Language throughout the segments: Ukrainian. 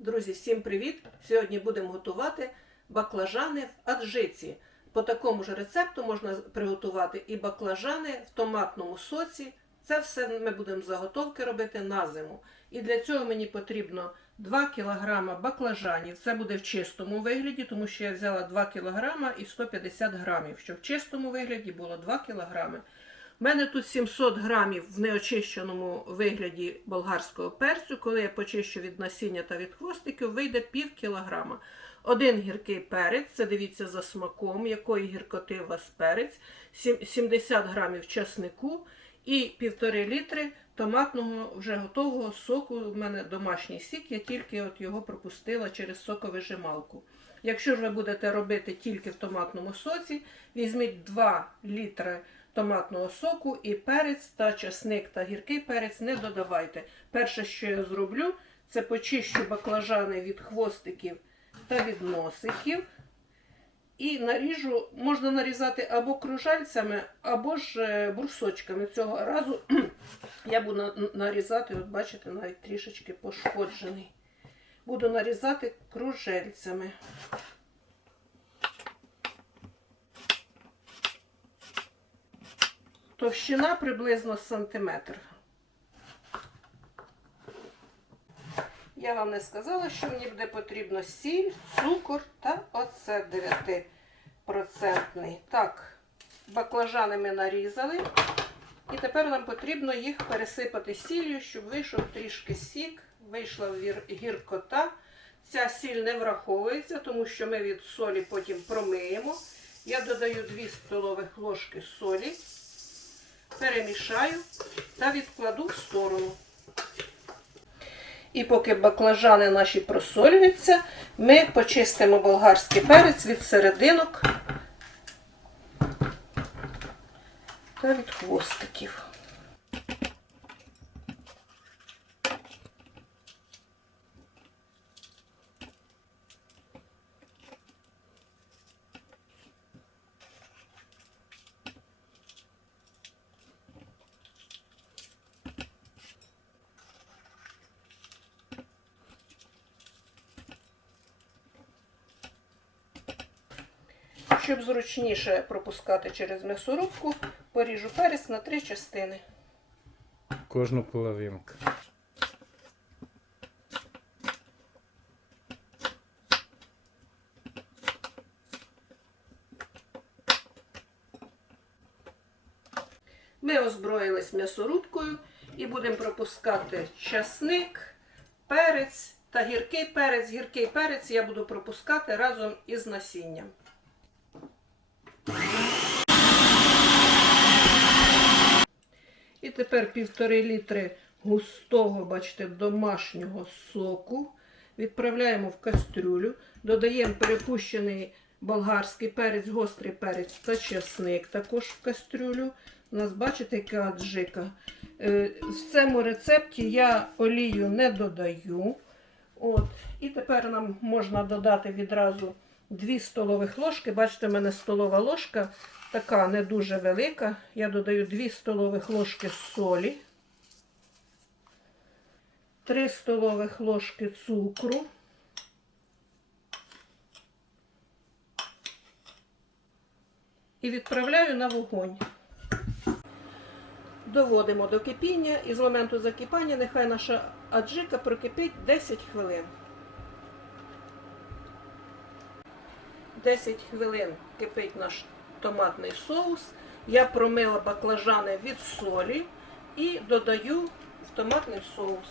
Друзі, всім привіт! Сьогодні будемо готувати баклажани в аджиці. По такому ж рецепту можна приготувати і баклажани в томатному соці. Це все ми будемо заготовки робити на зиму. І для цього мені потрібно 2 кг баклажанів. Це буде в чистому вигляді, тому що я взяла 2 кг і 150 грамів, щоб в чистому вигляді було 2 кг. У мене тут 700 грамів в неочищеному вигляді болгарського перцю. Коли я почищу від насіння та від хвостиків, вийде пів кілограма. Один гіркий перець, це дивіться за смаком, якої гіркоти у вас перець, 70 грамів часнику і півтори літри томатного вже готового соку. У мене домашній сік, я тільки от його пропустила через соковижималку. Якщо ж ви будете робити тільки в томатному соці, візьміть 2 літри томатного соку і перець та часник та гіркий перець не додавайте. Перше, що я зроблю, це почищу баклажани від хвостиків та від носиків. І наріжу, можна нарізати або кружальцями, або ж е, брусочками. Цього разу я буду нарізати, от бачите, навіть трішечки пошкоджений. Буду нарізати кружельцями. Товщина приблизно сантиметр. Я вам не сказала, що мені буде потрібно сіль, цукор та оцет 9%. Так, баклажани ми нарізали. І тепер нам потрібно їх пересипати сіллю, щоб вийшов трішки сік, вийшла гіркота. Ця сіль не враховується, тому що ми від солі потім промиємо. Я додаю 2 столових ложки солі, перемішаю та відкладу в сторону. І поки баклажани наші просолюються, ми почистимо болгарський перець від серединок та від хвостиків. Щоб зручніше пропускати через м'ясорубку, поріжу перець на три частини. Кожну половинку. Ми озброїлись м'ясорубкою і будемо пропускати часник, перець та гіркий перець. Гіркий перець я буду пропускати разом із насінням. І тепер півтори літри густого, бачите, домашнього соку. Відправляємо в кастрюлю, додаємо перепущений болгарський перець, гострий перець та чесник також в кастрюлю. У нас, бачите, яка аджика. Е, В цьому рецепті я олію не додаю. От. І тепер нам можна додати відразу 2 столових ложки. Бачите, в мене столова ложка така не дуже велика. Я додаю 2 столових ложки солі, 3 столових ложки цукру. І відправляю на вогонь. Доводимо до кипіння і з моменту закипання нехай наша аджика прокипить 10 хвилин. 10 хвилин кипить наш томатний соус. Я промила баклажани від солі і додаю в томатний соус.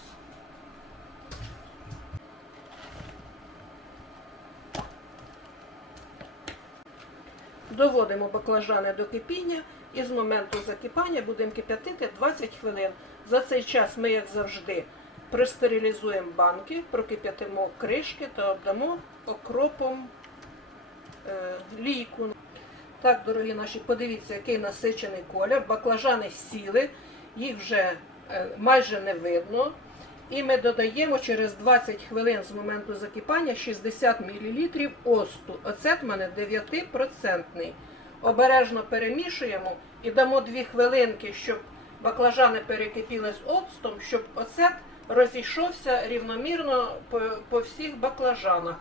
Доводимо баклажани до кипіння і з моменту закипання будемо кип'ятити 20 хвилин. За цей час ми, як завжди, простерилізуємо банки, прокип'ятимо кришки та обдамо окропом лійку. Так, дорогі наші, подивіться, який насичений колір. Баклажани сіли, їх вже е, майже не видно. І ми додаємо через 20 хвилин з моменту закипання 60 мл осту. Оцет в мене 9%. Обережно перемішуємо і дамо 2 хвилинки, щоб баклажани перекипіли з оцтом, щоб оцет розійшовся рівномірно по, по всіх баклажанах.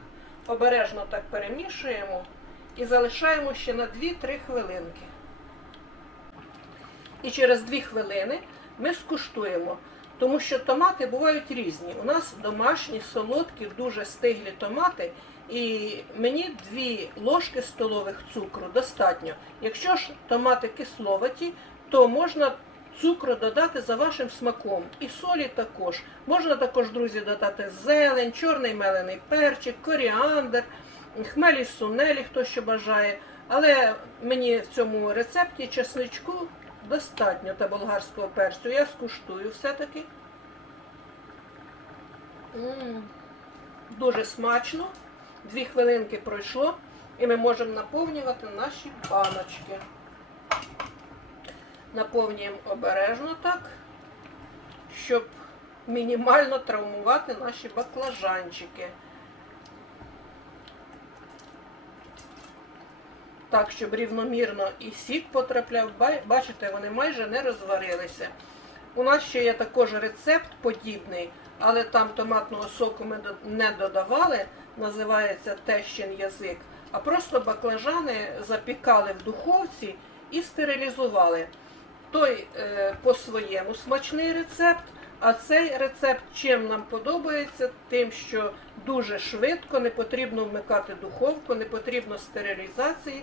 Обережно так перемішуємо і залишаємо ще на 2-3 хвилинки. І через 2 хвилини ми скуштуємо, тому що томати бувають різні. У нас домашні, солодкі, дуже стиглі томати. І мені 2 ложки столових цукру достатньо. Якщо ж томати кисловаті, то можна цукру додати за вашим смаком. І солі також. Можна також, друзі, додати зелень, чорний мелений перчик, коріандр, хмелі сунелі, хто що бажає. Але мені в цьому рецепті чесничку достатньо та болгарського перцю. Я скуштую все-таки. Дуже смачно. Дві хвилинки пройшло, і ми можемо наповнювати наші баночки. Наповнюємо обережно так, щоб мінімально травмувати наші баклажанчики. Так, щоб рівномірно і сік потрапляв. Бачите, вони майже не розварилися. У нас ще є також рецепт подібний, але там томатного соку ми не додавали, називається тещин язик, а просто баклажани запікали в духовці і стерилізували. Той е, по-своєму смачний рецепт, а цей рецепт чим нам подобається, тим, що дуже швидко, не потрібно вмикати духовку, не потрібно стерилізації.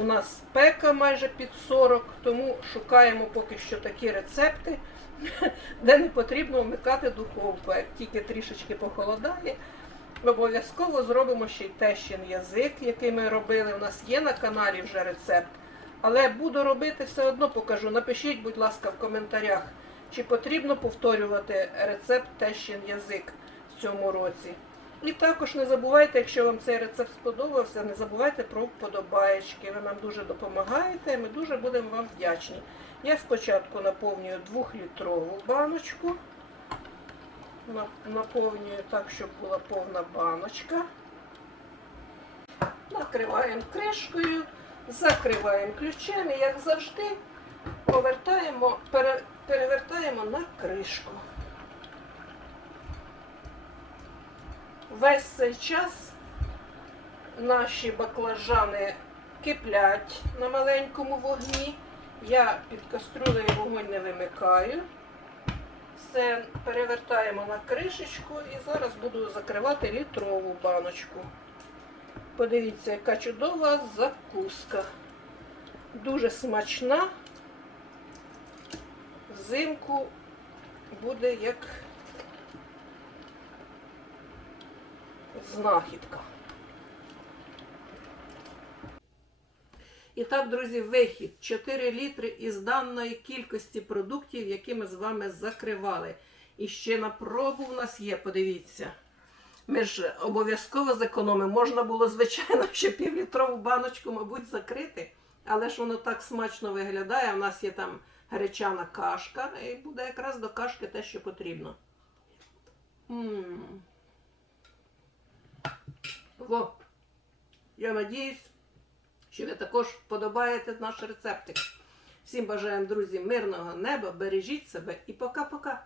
У нас спека майже під 40, тому шукаємо поки що такі рецепти, де не потрібно вмикати духовку. Як тільки трішечки похолодає, обов'язково зробимо ще й тещин язик, який ми робили. У нас є на каналі вже рецепт. Але буду робити все одно покажу. Напишіть, будь ласка, в коментарях, чи потрібно повторювати рецепт тещин язик в цьому році. І також не забувайте, якщо вам цей рецепт сподобався, не забувайте про вподобаєчки. Ви нам дуже допомагаєте, і ми дуже будемо вам вдячні. Я спочатку наповнюю 2-літрову баночку. Наповнюю так, щоб була повна баночка. Накриваємо кришкою, закриваємо ключем і, як завжди, повертаємо, перевертаємо на кришку. Весь цей час наші баклажани киплять на маленькому вогні. Я під каструлею вогонь не вимикаю. Все перевертаємо на кришечку і зараз буду закривати літрову баночку. Подивіться, яка чудова закуска. Дуже смачна. Взимку буде як знахідка. І так, друзі, вихід 4 літри із даної кількості продуктів, які ми з вами закривали. І ще на пробу в нас є, подивіться. Ми ж обов'язково зекономимо. Можна було, звичайно, ще півлітрову баночку, мабуть, закрити. Але ж воно так смачно виглядає. У нас є там гречана кашка, і буде якраз до кашки те, що потрібно. м Во. Я надіюсь, що ви також подобаєте наш рецептик. Всім бажаємо, друзі, мирного неба, бережіть себе і пока-пока.